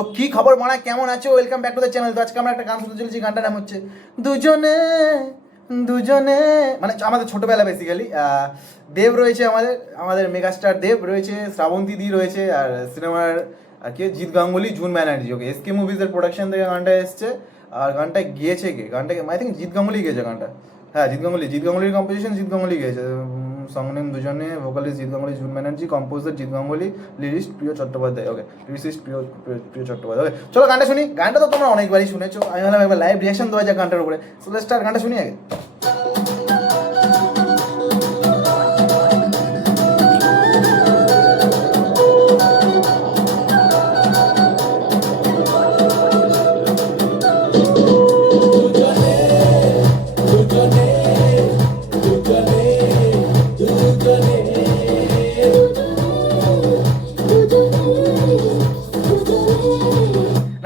তো কি খবর মানা, কেমন আছো? Welcome back to the channel. তো আজকে আমরা একটা গান শুনতে চলেছি, গানটার নাম হচ্ছে দুজনে দুজনে, মানে আমাদের ছোটবেলা বেসিক্যালি। দেব রয়েছে, আমাদের আমাদের মেগাস্টার দেব রয়েছে, শ্রাবন্তী দি রয়েছে, আর সিনেমার আর কি জিৎ গাঙ্গুলি, জুন ব্যানার্জি। ওকে, এসকে মুভিজের প্রোডাকশন থেকে গানটা এসছে। আর গানটা গিয়েছে কে? গানটাকে আই থিঙ্ক জিৎ গাঙ্গুলি গিয়েছে গানটা। হ্যাঁ, জিৎ গাঙ্গুলির কম্পোজিশন, জিৎ গাঙ্গুলি গিয়েছে। Song name Dujone, vocalist Jeet Ganguly, June Banerjee, composer Jeet Ganguly, lyricist Priyo Chattopadhyay. ওকে, লিরিস্ট প্রিয় চট্টোপাধ্যায়। ওকে, চলো গানটা শুনি। গানটা তো তোমরা অনেকবারই শুনেছো, আমি ভাবলাম একবার লাইভ রিয়াকশন দেওয়া যায় গানটার উপরে। সো লেটস স্টার্ট, গানটা শুনি আগে।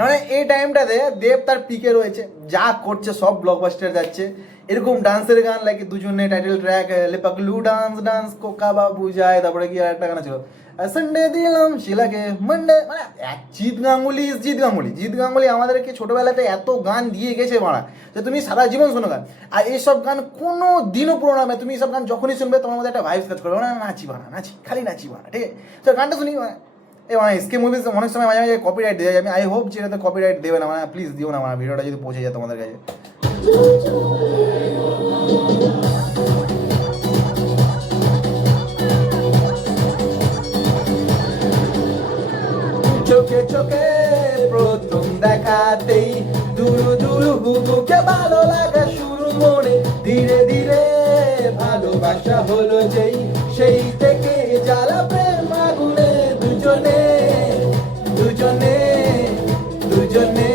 মানে এই টাইমটাতে দেব তার পিকে রয়েছে, যা করছে সব ব্লকবাস্টার যাচ্ছে। এরকম ডান্সের গান, লাইক দুজনে টাইটেল ট্র্যাক, লেপাকলু ডান্স ডান্স, কোকা বাবু যায়, তারপরে কি আর একটা গান ছিল, সানডে দিলাম শিলাকে মানডে। মানে জিৎ গাঙ্গুলি ইজ জিৎ গাঙ্গুলি। জিৎ গাঙ্গুলি আমাদেরকে ছোটবেলাতে এত গান দিয়ে গেছে মারা, যে তুমি সারা জীবন শোনো গান। আর এইসব গান কোনো দিনও পুরোনো হবে, তুমি এইসব গান যখনই শুনবে তোমার মধ্যে একটা ভাইবস কাজ করবে, না নাচি বানা, নাচি খালি নাচি বানা, ঠিক আছে? তো গানটা শুনি। এই মানে এসকে মুভিজ অনেক সময় মাঝে মাঝে কপিরাইট দিয়ে যায়। আমি আই হোপ যে এটাতে কপিরাইট দেবে না, মানে প্লিজ দিও না, আমার ভিডিওটা যদি পৌঁছে যায় তোমাদের কাছে। চোখে চোখে প্রথম দেখাতেই দুরু দুরু হুবুকে ভালো লাগা শুরু, মনে ধীরে ধীরে ভালোবাসা হলো যেই, সেই থেকে জ্বালা প্রেম আগুনে দুজনে দুজনে দুজনে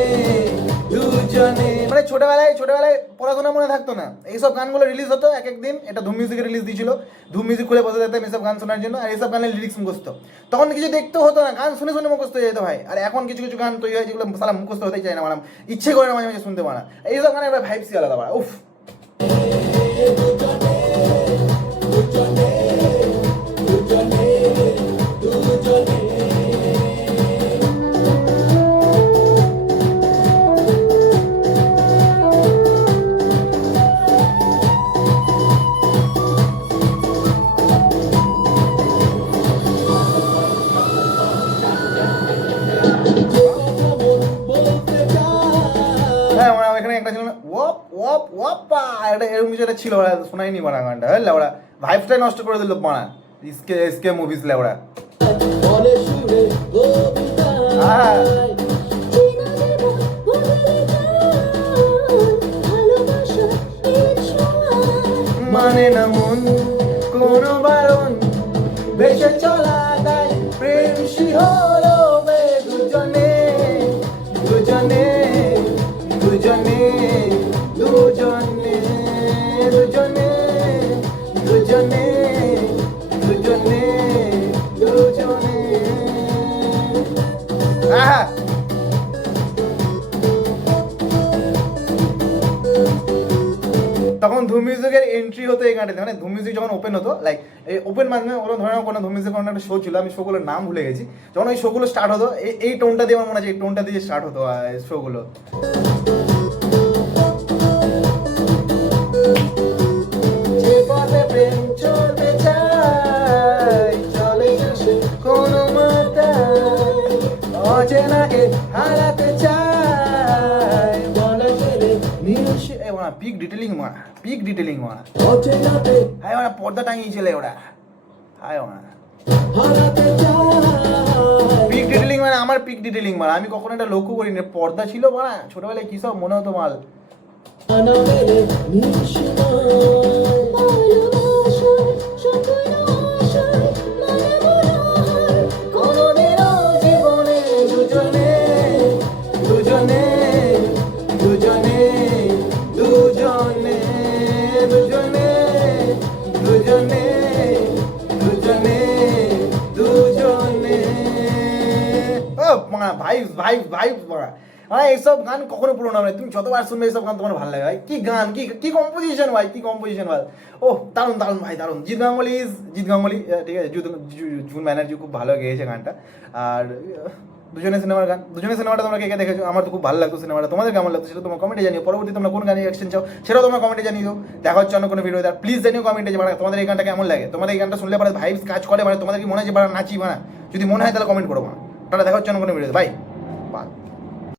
দুজনে। মানে ছোটবেলায় পড়াশোনা মনে থাকতো না, এইসব গানগুলো রিলিজ হতো এক একদিন। এটা ধুম মিউজিকে রিলিজ দিয়েছিল, ধুম মিউজিক খুলে বসে যেতাম এইসব গান শোনার জন্য। আর এইসব গানের লিরিক্স মুখস্থ, তখন কিছু দেখতেও হতো না, গান শুনে শুনে মুখস্থ হয়ে যেত ভাই। আর এখন কিছু কিছু গান তৈরি হয় যেগুলো সালা মুখস্থ হতেই চায় না, মানে ইচ্ছে করে না মাঝে মাঝে শুনতে পারা। এইসব গানের ভাইবসই আলাদা পারা, উফ। হ্যাঁ, মানে এখানে একটা ছিল না, ওপ ওপ ওপা, একটা এরকম কিছু একটা ছিল, ওরা শোনায়নি মারা গানটা। হ্যাঁ, ওরা ভাইবসটাই নষ্ট করে দিল মারা। এসকে মুভিস লেওড়া। মানে না মন কোনো বারণ, বেশে চলা তাই প্রেম শিহলো বে দুজনে দুজনে দুজনে দুজনে দুজনে দুজনে দুজনে দুজনে। আহা, তখন ধুম মিউজিকের এন্ট্রি হতো এই গানটাতে। মানে ধুম মিউজিক যখন ওপেন হতো, লাইক এই ওপেন মাধ্যমে ওরা ধরে নাও কোনো ধুম মিউজিক কোনো একটা শো ছিল, আমি শোগুলোর নাম ভুলে গেছি। যখন ওই শোগুলো স্টার্ট হতো, এই টোনটা দিয়ে আমার মনে আছে, এই টোনটা দিয়ে স্টার্ট হতো শোগুলো। যে পথে প্রেম চলতে চাই, চলে আসে কোনো মাতায়, অচেনাকে হারাতে চাই, বলে ফেলে নিশে। পিক ডিটেলিং মারা, পিক ডিটেলিং মারা। হাই ওরা পর্দা টাঙিয়েছিলে ওরা, হাই ওরা পিক ডিটেলিং মানে আমার পিক ডিটেলিং মারা। আমি কখনো এটা লক্ষ্য করিনি, পর্দা ছিল মারা। ছোটবেলায় কি সব মনে হতো মাল। দুজনে দুজনে দুজনে দুজনে দুজনে দুজনে দুজনে। ও মা, ভাইবস ভাইবস ভাইবস মারা। মানে এইসব গান কখনো পুরোনো হবে, তুমি যতবার শুনবে এইসব গান তোমার ভালো লাগে ভাই। কি গান, কি কি কম্পোজিশন ভাই, কি কম্পোজিশন ভাই। ও দারুণ দারুণ ভাই, দারুণ। জিৎ গাঙ্গুলি, ঠিক আছে। জুন ব্যানার্জি খুব ভালো গেয়েছে গানটা। আর দুজনের সিনেমার গান। দুজনের সিনেমাটা তোমরা কে কে দেখেছো? আমার তো খুব ভালো লাগতো সিনেমাটা, তোমাদের কেমন লাগতো সেটা তোমরা কমেন্টে জানিও। পরবর্তী তোমরা কোন গানের রিঅ্যাকশন চাও সেটাও তোমরা কমেন্টে জানিয়ে দাও। দেখা হচ্ছে অন্য কোনো ভিডিও। আর প্লিজ জানিও কমেন্টে যে মানে তোমাদের এই গানটা কেমন লাগে, তোমাদের এই গানটা শুনলে পরে ভাইবস কাজ করে, মানে তোমাদের কি মনে হয় যে বাড়া নাচি বানা? যদি মনে হয় তাহলে কমেন্ট করো। তাহলে দেখা হচ্ছে অন্য কোনো ভিডিও। বাই।